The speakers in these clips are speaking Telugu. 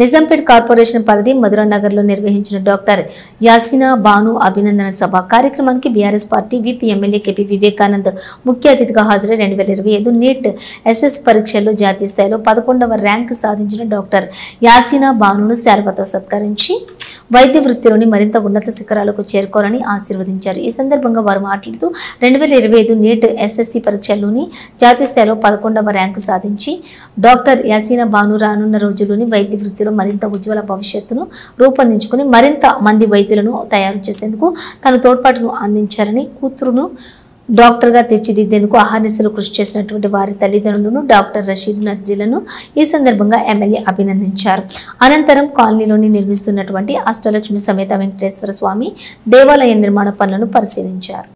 నిజాంపేట్ కార్పొరేషన్ పరిధి మధురానగర్లో నిర్వహించిన డాక్టర్ యాసినా బాను అభినందన సభ కార్యక్రమానికి BRS party VP MLA KP Vivekanand ముఖ్య అతిథిగా హాజరై 2025 నీట్ ఎస్ఎస్ పరీక్షల్లో జాతీయ స్థాయిలో 11వ ర్యాంకు సాధించిన డాక్టర్ యాసినా బానును శాల్వాతో సత్కరించి వైద్య వృత్తిలోని మరింత ఉన్నత శిఖరాలకు చేరుకోవాలని ఆశీర్వదించారు. ఈ సందర్భంగా వారు మాట్లాడుతూ 2025 నీట్ ఎస్ఎస్సి పరీక్షల్లోని జాతీయ స్థాయిలో 11వ ర్యాంకు సాధించి డాక్టర్ యాసినా బాను రానున్న రోజుల్లోని వైద్య వృత్తిలో మరింత ఉజ్వల భవిష్యత్తును రూపొందించుకుని మరింత మంది వైద్యులను తయారు చేసేందుకు తన తోడ్పాటును అందించారని కూతురును డాక్టర్గా తీర్చిదిద్దేందుకు అహర్నిశలు కృషి చేసినటువంటి వారి తల్లిదండ్రులను డాక్టర్ రషీద్ నర్జీలను ఈ సందర్భంగా ఎమ్మెల్యే అభినందించారు. అనంతరం కాలనీలోని నిర్మిస్తున్నటువంటి అష్టలక్ష్మి సమేత వెంకటేశ్వర స్వామి దేవాలయ నిర్మాణ పనులను పరిశీలించారు.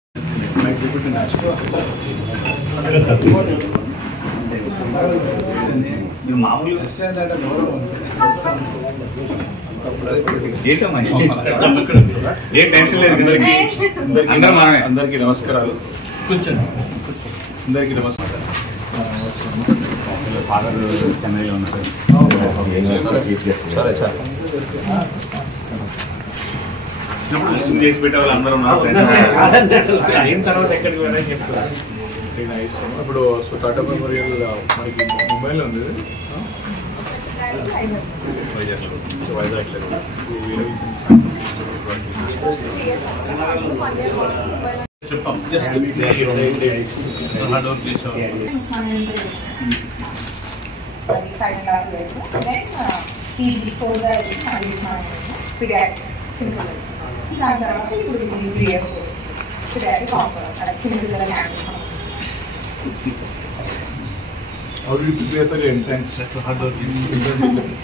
అందరికీ నమస్కారాలు. అందరికీ నమస్కారం. ఫాదర్ చెన్నైలో ఉన్నారు. సరే సార్ చేసి పెట్టే వాళ్ళు అందరూ అయిన తర్వాత ఎక్కడికి వెళ్ళని చెప్తారు. ఇప్పుడు సో టాటా మెమోరియల్ మనకి ముంబైలో ఉంది, వైజాగ్లో. జస్ట్ హార్డ్ వర్క్ చేసాం. How do you prepare for your entrance? Hard work.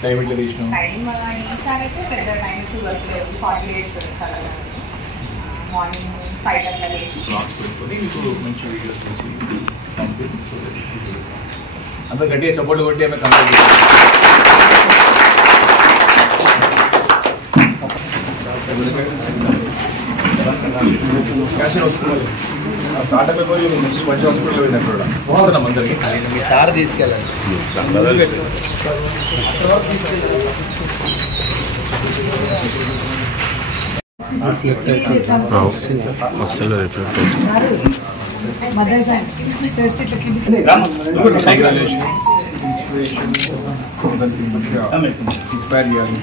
Time it additional. Time time to work 40 days morning 5 Vlogs పెట్టుకొని మీకు మంచి వీడియోస్ చేసి అందరూ గట్టిగా సపోర్ట్ కొట్టి ఆమె కంప్లీట్ టాటా మెమోరియల్ మంచి హాస్పిటల్ వెళ్ళినప్పుడు వస్తున్నాం అందరికి. మీ సార్ తీసుకెళ్ళాలి. ఇన్స్పైర్ చేయాలి.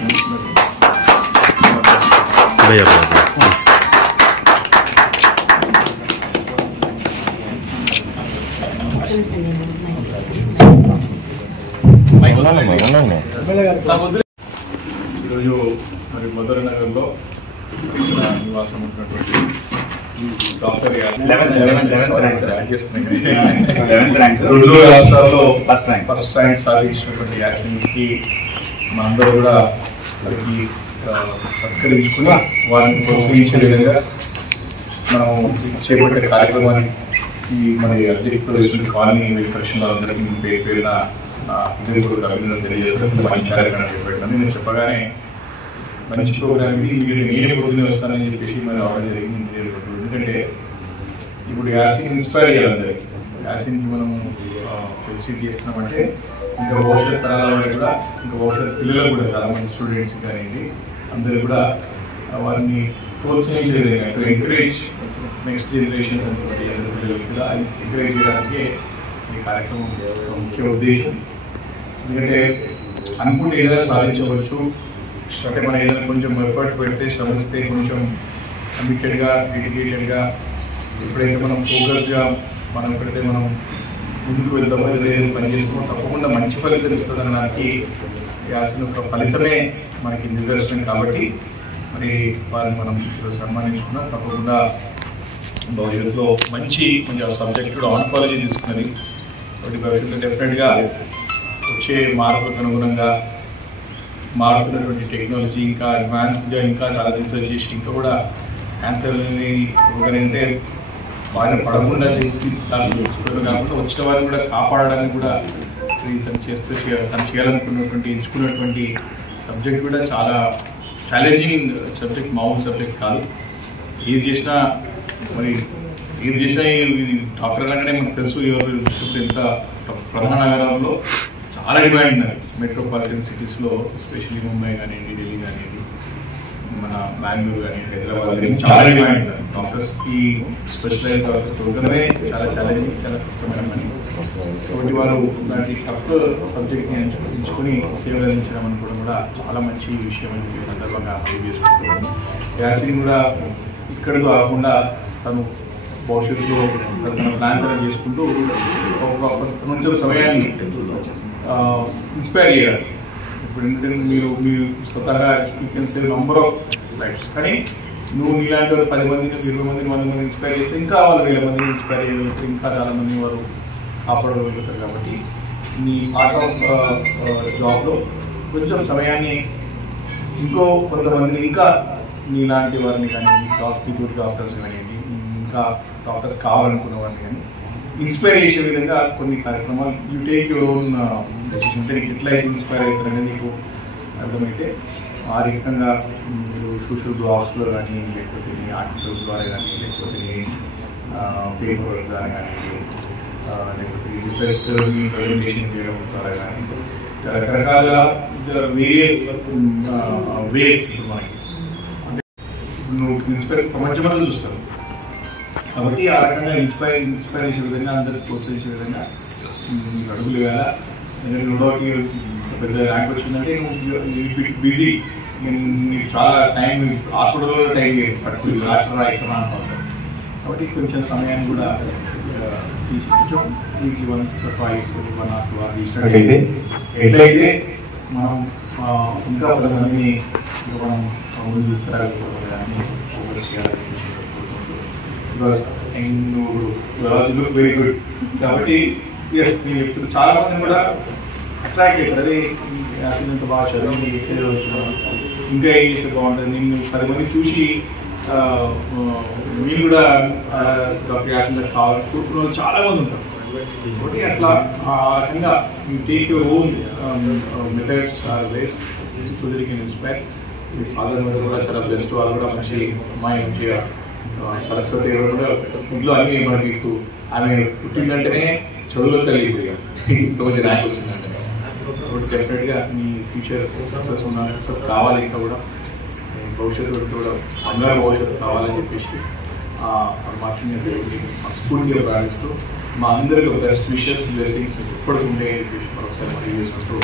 ఈరోజు మరి మధురానగర్లో నివాసం ఉంటున్నటువంటి డాక్టర్ రాష్ట్రాల్లో ఫస్ట్ ర్యాంక్ సాధించినటువంటి యాసిన్కి మనందరూ కూడా వారికి సత్కరించుకుని వారిని ప్రోత్సహించే విధంగా మనం చేపట్టే కార్యక్రమాన్ని మన అధ్యక్షుడు కాలనీ పరిశ్రమలో అందరికీ పేరున అభినందనలు తెలియజేస్తాను. మంచి కార్యక్రమం చేపట్టాను. నేను చెప్పగానే మంచి ప్రోగ్రామ్ ఇది నేనే పొద్దున్నే వస్తానని చెప్పేసి మరి అవ్వడం జరిగింది. ఎందుకంటే ఇప్పుడు యాసిన్ ఇన్స్పైర్ చేయాలి అందరికి. యాసిన్కి మనం ఫెసిలిటీ చేస్తున్నామంటే ఇంకా భవిష్యత్ తరాల కూడా ఇంకా భవిష్యత్ పిల్లలు కూడా చాలామంది స్టూడెంట్స్ కానీ అందరూ కూడా వారిని ప్రోత్సహించే విధంగా ఎంకరేజ్ నెక్స్ట్ జనరేషన్స్ అనుకోండి పిల్లలు కూడా ఎంకరేజ్ చేయడానికే ఈ కార్యక్రమం ముఖ్య ఉద్దేశం. ఎందుకంటే అనుకుంటే ఏదైనా సాధించవచ్చు. అంటే మనం ఏదైనా కొంచెం ఎఫర్ట్ పెడితే శ్రమిస్తే కొంచెం కమిటెడ్గా డెడికేటెడ్గా ఎప్పుడైతే మనం ఫోకస్గా మనం ఎప్పుడైతే మనం ముందుకు వెళ్తామో ఏదైతే పనిచేస్తామో తప్పకుండా మంచి ఫలితం ఇస్తుందనడానికి యాసిన్ ఒక ఫలితమే మనకి నిదర్శనం. కాబట్టి మరి వారిని మనం సన్మానించుకున్నాం. తప్పకుండా భవిష్యత్తులో మంచి కొంచెం సబ్జెక్ట్ కూడా ఆన్కాలజీ తీసుకున్నది. కాబట్టి భవిష్యత్తులో డెఫినెట్గా వచ్చే మార్పులకు అనుగుణంగా మారుతున్నటువంటి టెక్నాలజీ ఇంకా అడ్వాన్స్గా ఇంకా చాలా రీసెర్చ్ చేసి ఇంకా కూడా క్యాన్సర్ని ఒకరైతే వారిని పడకుండా చేసి చాలా చూసుకోవడం కాకుండా వచ్చిన వారిని కూడా కాపాడడానికి కూడా తను చేయాలనుకున్నటువంటి ఎంచుకున్నటువంటి సబ్జెక్ట్ కూడా చాలా ఛాలెంజింగ్ సబ్జెక్ట్, మామూలు సబ్జెక్ట్ కాదు. ఏది చేసినా మరి ఏది చేసినా డాక్టర్ అనగానే మనకు తెలుసు ఎవరు ఎంత ప్రధాన నగరంలో చాలా డిమాండ్ ఉన్నది మెట్రోపాలిటన్ సిటీస్లో, ఎస్పెషల్లీ ముంబై కానివ్వండి, ఢిల్లీ కానివ్వండి, మన బెంగళూరు కానివ్వండి, హైదరాబాద్ కానివ్వండి, చాలా డిమాండ్ ఉన్నది. డాక్టర్స్కి స్పెషలైజ్ డాక్టర్స్ దొరకడమే చాలా ఛాలెంజింగ్, చాలా కష్టమైన పని. కాబట్టి వారు దానికి టఫ్ సబ్జెక్ట్ని ఎంచుకొని సేవలు అందించడం అనుకోవడం కూడా చాలా మంచి విషయం అని ఈ సందర్భంగా అమలు చేసుకుంటున్నాను. యాసిన్ కూడా ఇక్కడితో కాకుండా తను భవిష్యత్తులో తన ప్లాన్ తను చేసుకుంటూ కొంచెం సమయాన్ని ఇన్స్పైర్ చేయాలి. ఇప్పుడు ఎందుకంటే మీరు స్వతహాగా you can save number of lives, కానీ నువ్వు ఇలాంటి 10 మందిని, 20 మందిని, 100 మందిని ఇన్స్పైర్ చేస్తే ఇంకా వాళ్ళు 1000 మందిని ఇన్స్పైర్ చేయగలుగుతారు, ఇంకా చాలామంది వారు కాపాడగలుగుతారు. కాబట్టి నీ పార్ట్ ఆఫ్ జాబ్లో కొంచెం సమయాన్ని ఇంకో కొంతమంది ఇంకా నీలాంటి వారిని కానీ, డాక్టర్స్ కానివ్వండి, ఇంకా డాక్టర్స్ కావాలనుకున్న వారిని కానీ ఇన్స్పైర్ చేసే విధంగా కొన్ని కార్యక్రమాలు you take your own decision. అంటే నీకు ఎట్లా ఇన్స్పైర్ అవుతారనేది నీకు అర్థమైతే ఆ రకంగా మీరు సోషల్ బ్లాగ్స్లో కానీ, లేకపోతే నీ ఆర్టికల్స్ ద్వారా కానీ, లేకపోతే నీ పేపర్ వర్క్ ద్వారా కానీ, లేకపోతే రీసెర్చ్ని ప్రజెంటేషన్ చేయడం ద్వారా కానీ, రకరకాల వేరియస్ వేస్ మనకి అంటే నువ్వు ఇన్స్పైర్ ప్రపంచమంతా చూస్తాను. కాబట్టి ఆ రకంగా ఇన్స్పైర్ చేసే విధంగా, అందరికి ప్రోత్సహించే విధంగా నీకు అడుగులు వేయాలా. ఎందుకంటే రెండోకి పెద్ద ర్యాంక్ వచ్చిందంటే నువ్వు బిజీ, నీకు చాలా టైం హాస్పిటల్లో టైం లేదు, పర్టికులర్ డాక్టర్ ఇక్కడ అనుకుంటాను. కాబట్టి కొంచెం సమయాన్ని కూడా కొంచెం weekly once, twice, 1 or 2 hours ఇచ్చినట్లయితే ఎట్లయితే మనం ఇంకా 10 మందిని మనం ముందు తీసుకురాగలుగుతామని ఫోకస్ చేయాలి. Very good. కాబట్టి ఎస్ నేను చెప్తున్నా, చాలా మంది కూడా అట్రాక్ట్ అవుతారు. అదే యాసినంత బాగా చదివి ఇంకా ఏం చేస్తే బాగుంటుంది, నేను 10 మంది చూసి వీళ్ళు కూడా డాక్టర్ యాసిన్ గారు కావాలని కోరుకున్న వాళ్ళు చాలా మంది ఉంటారు. కాబట్టి అట్లా ఆ రకంగా you take your own methods or ways to the can inspire. Father మీద కూడా చాలా బెస్ట్, వాళ్ళు కూడా మంచి అమ్మాయి, మంచిగా సరస్వతి కూడా ఇంట్లో అన్ని మనకి ఆమె పుట్టిందంటేనే చదువులో తల్లిపోయాం, రోజు ర్యాంక్ వచ్చిందంటే. కాబట్టి డెఫినెట్గా మీ ఫ్యూచర్ సక్సెస్ కావాలి, ఇంకా కూడా భవిష్యత్తు కూడా బంగారు భవిష్యత్తు కావాలని చెప్పేసి పరమాత్మని మనస్ఫూర్తిగా ప్రార్థిస్తూ మా అందరికీ బెస్ట్ విషెస్, బ్లెస్సింగ్స్ ఎప్పటికీ ఉండే చెప్పేసి మరొకసారి తెలియజేసినట్టు